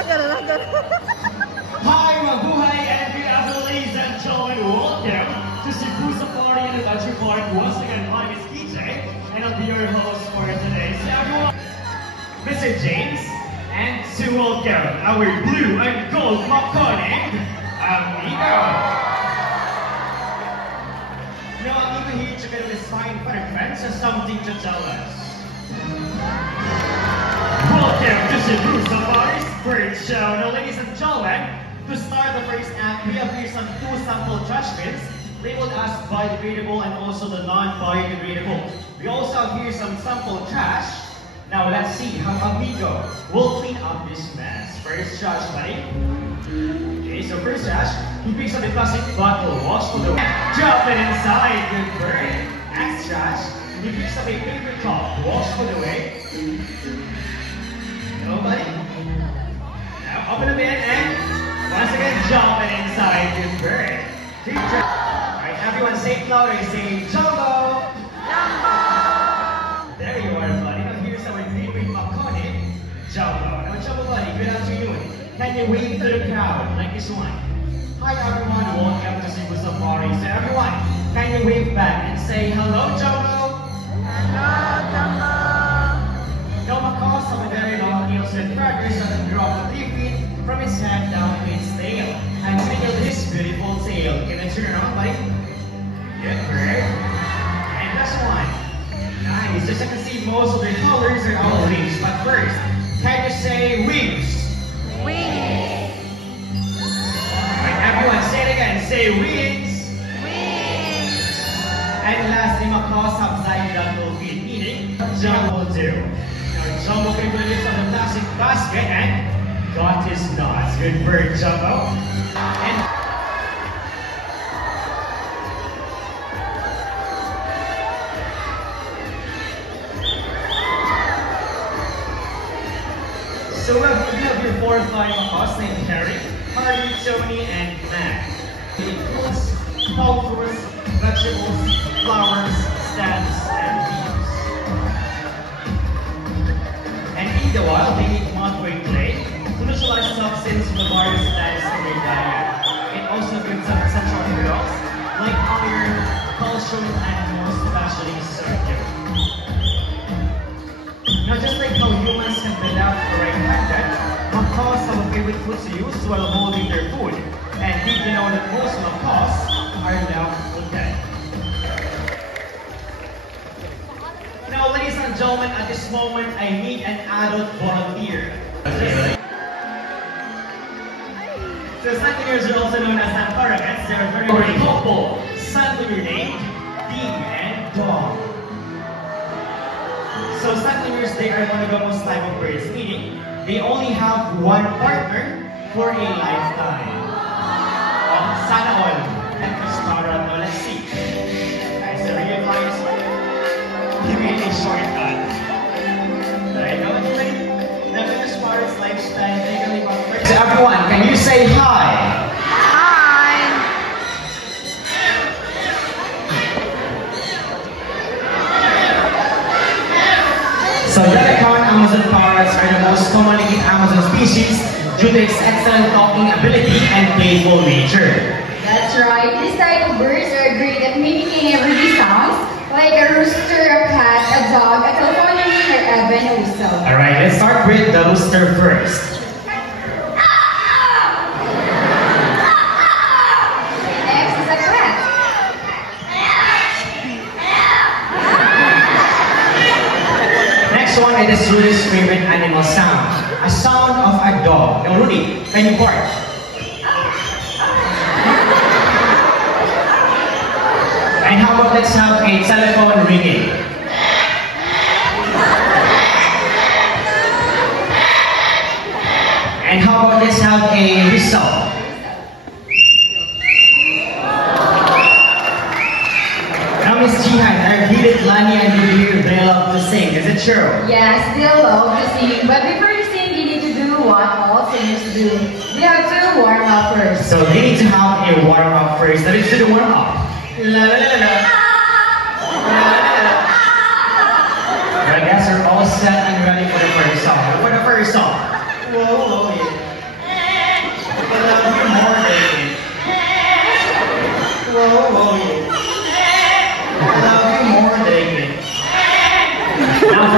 Hi, mabuhay, and good afternoon, ladies and gentlemen. Welcome to Cebu Safari and Adventure Park. Once again, my name is PJ, and I'll be your host for today. So everyone, Mr. James, and to welcome our blue and gold popcorning amigo. Now, amigo here together with fine fun friends has something to tell us. Welcome to Cebu Safari's Bird Show. Now, ladies and gentlemen, to start the first act, we have here some two sample trash bins labeled as biodegradable and also the non-biodegradable. We also have here some sample trash. Now, let's see how Amigo will clean up this mess. First trash, buddy. Okay, so first trash, he picks up the plastic bottle, wash for the drop it inside, good bird. Next trash, he picks up a paper cup, wash for the way. Nobody? Now open the bin and once again drop it inside, good bird. Alright, everyone say it louder, say Jumbo! Jumbo! There you are, buddy. Now here's our favorite Makoni, Jumbo. Now Jumbo buddy, good afternoon. Can you wave to the crowd like this one? Hi everyone, welcome to Cebu Safari. So everyone, can you wave back and say hello, Jumbo? Hello, Jumbo! Now macaws have a very long nails with feathers that grow up to 3 feet from its head down to its tail. And wiggle this beautiful tail. Can I turn around, buddy? Good, bird. And last one. Nice. As you can see, most of the colors are all leaves. But first, can you say wings? Wings. Alright, everyone, say it again. Say wings. Wings. And lastly, macaws have side-double feet, meaning Jumbo do. Jumbo can put this on the plastic basket and got his nuts. Good bird, Jumbo. And so we have your 4 flying macaws named Harry, Hardy, Tony, and Mac. They eat fruits, fruits, vegetables, flowers, stems, and leaves. And in the wild, they eat mud-brain clay, to neutralize toxins from the various plants in their diet. It also gives them essential minerals like iron, calcium, and most especially sodium. Now, just like how humans can be left right-handed, macaws have a favorite food to use while holding their food. And did you know that most macaws are left-footed? Now, ladies and gentlemen, at this moment, I need an adult volunteer. So Santlers are also known as Sanfaragans. They are very helpful. Santler named Ding and Dog. So Santlers, they are monogamous type of birds, meaning they only have one partner for a lifetime. Sana all. Let me start out now. Let's see. Alright, so really flyers. Give me a shortcut. Alright, now when you're ready, now to the smartest lifestyle, so everyone, can you say hi? Hi! So Unicorn Amazon parrots are the most commonly in Amazon species due to its excellent talking ability and playful nature. That's right. This type of birds are great at mimicking everyday sounds like a rooster, a cat, a dog, a telephone ring, or even a whistle. Alright, let's start with the rooster first. It is Rudy's favorite animal sound, a sound of a dog. Now Rudy, can you bark? And how about let's have a telephone ringing? And how about let's have a whistle? Miss Jihan, our beaded Lani and Judy, they love to sing. Is it true? Yes, they love to sing. But before you sing, you need to do what all singers do. They have to warm up first. So they need to have a warm up first. Let's do the warm up. La la la la. I guess we're all set and ready for the first song. For the first song. Whoa, whoa, yeah.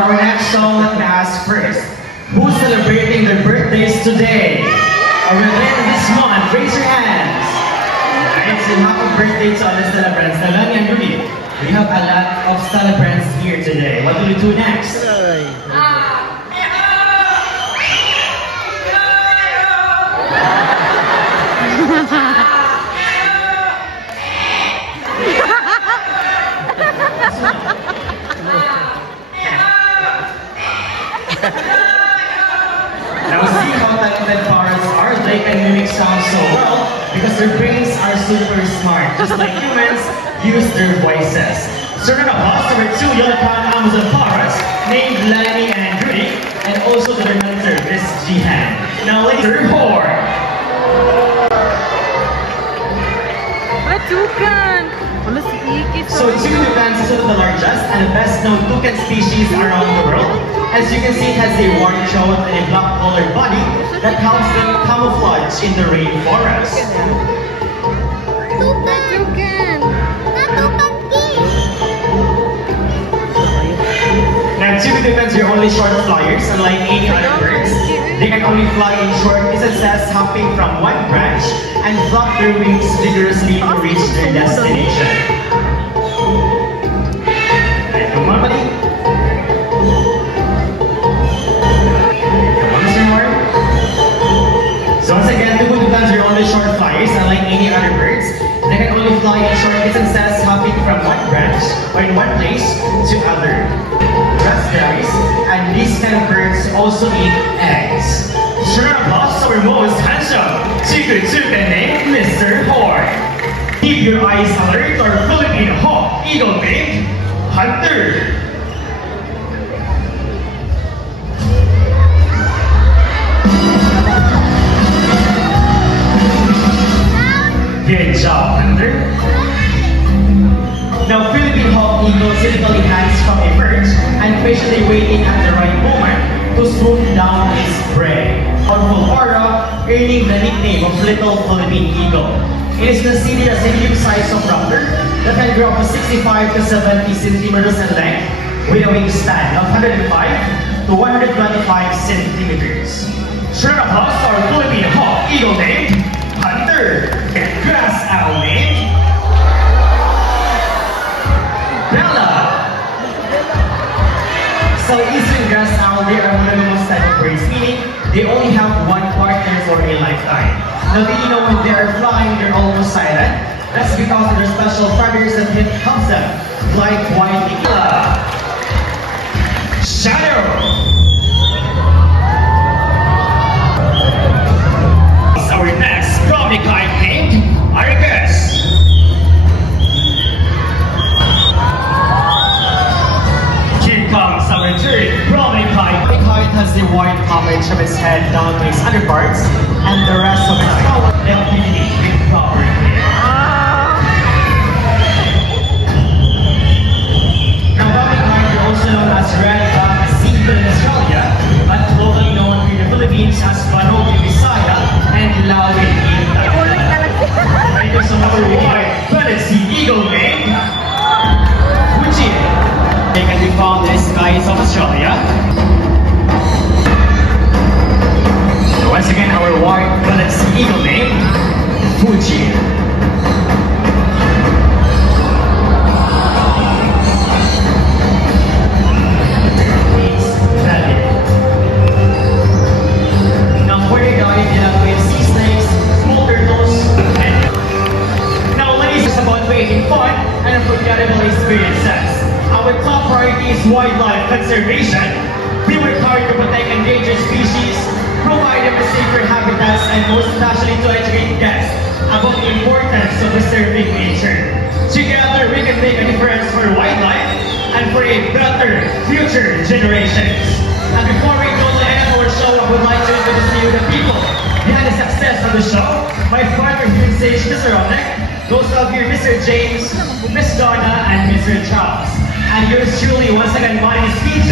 our next song, let me ask first, who's celebrating their birthdays today? Or within this month, raise your hands. Alright, so happy birthday to all the celebrants. Nalani and Ruby, we have a lot of celebrants here today. What will you do next? Now see how talented parrots are. They can mimic sounds so well because their brains are super smart. Just like humans, use their voices. So we're gonna pause to our 2 yellow crown Amazon parrots named Lani and Rudy, and also to their mentor, Miss Jihan. Now later, Horn. So two toucans is one of the largest and the best known toucan species around the world. As you can see, it has a wide throat and a black colored body that helps them camouflage in the rainforest. Now two toucans are only short flyers, unlike any other birds. They can only fly in short distances, hopping from one branch and flap their wings vigorously to reach their destination. Come on, buddy. Come on, Mr. Moore. So once again, the toucans are only short flyers, unlike any other birds. They can only fly in short distances, hopping from one branch or in one place to other. Raspberries, and these kind of birds also eat eggs. So round of applause to our most handsome toucan named Mr. Horn. Keep your eyes alert to our Philippine hawk eagle named Hunter. Good job, Hunter. Now, Philippine hawk eagles typically hangs from a perch and patiently waiting at the right moment to swoop down his prey. Powerful aura, earning the nickname of Little Philippine Eagle. It is considered as a medium size of raptor that can grow up to 65 to 70 centimeters in length with a wingspan of 105 to 125 centimeters. Round of applause for our Philippine hawk eagle named Hunter and grass owl named Bella. So eastern grass owl, they are monogamous type of birds, meaning they only have one partner for a lifetime. Now, did you know when they are flying, they're almost silent? That's because of their special feathers that helps them fly quietly. Shadow. Our next comic kite named Argus. Here comes our third Brahmin kite. The kite has the wide coverage of its head down to its underparts, and the rest of its color LPD with proper care. Now, Brahmin kite are also known as red-backed seagull in Australia, but locally known in the Philippines as Banogi Bisaya and Lawi in Thailand. Right, there's another white Balancey eagle named Fuji. They can be found in the skies of Australia. So once again, our white Balancey eagle named Fuji. Now for the guide, we have sea snakes, small turtles, and now ladies, it's about creating fun and unforgettable experiences. Our top priority is wildlife conservation. We work hard to protect endangered species, provide them with safer habitats, and most especially to educate guests about the importance of preserving nature. Together, we can make a difference for wildlife and for a better future generations. And before we go to the end of our show, I would like to introduce to you the people behind the success of the show. My partner here on stage, Mr. Onek. Those of you, Mr. James, Miss Donna, and Mr. Charles. And yours truly, once again, my name is PJ.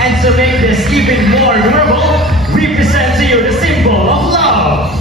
And to make this even more memorable, we present to you the symbol of love.